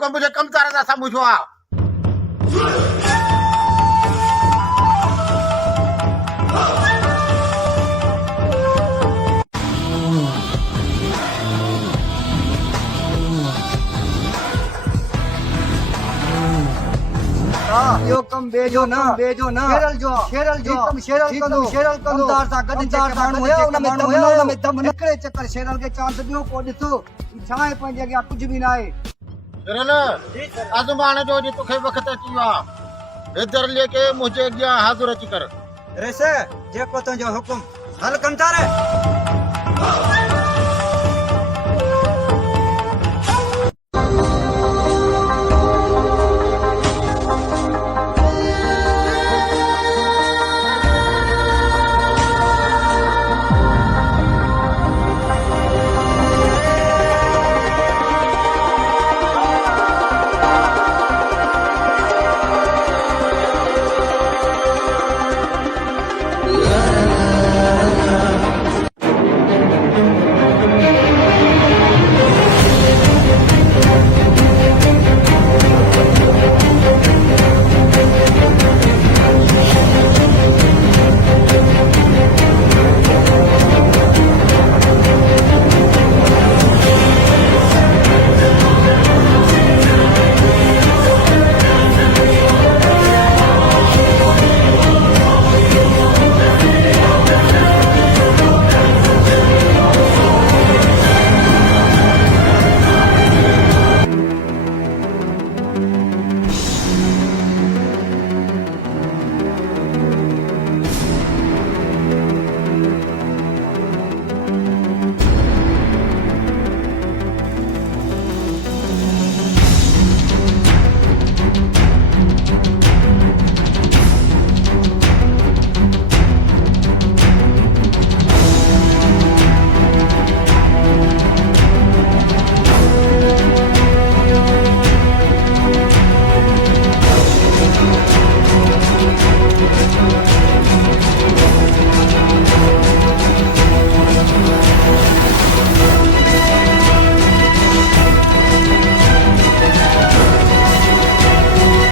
जेको मुझे कम तारा दा समझो आ यो कम बेजो ना शेरल जो कम शेरल कदो दार ता गद दार ता होया उन में दम निकले चक्कर शेरल के चांस दियो को दिसो छाए पंजे के कुछ भी ना है शेरल आजमान जो जी तोखे वक्त अची वा इधर लेके मुझे गया हाजिर अची कर रेसे जेको तुंजो हुकुम हल कंता रे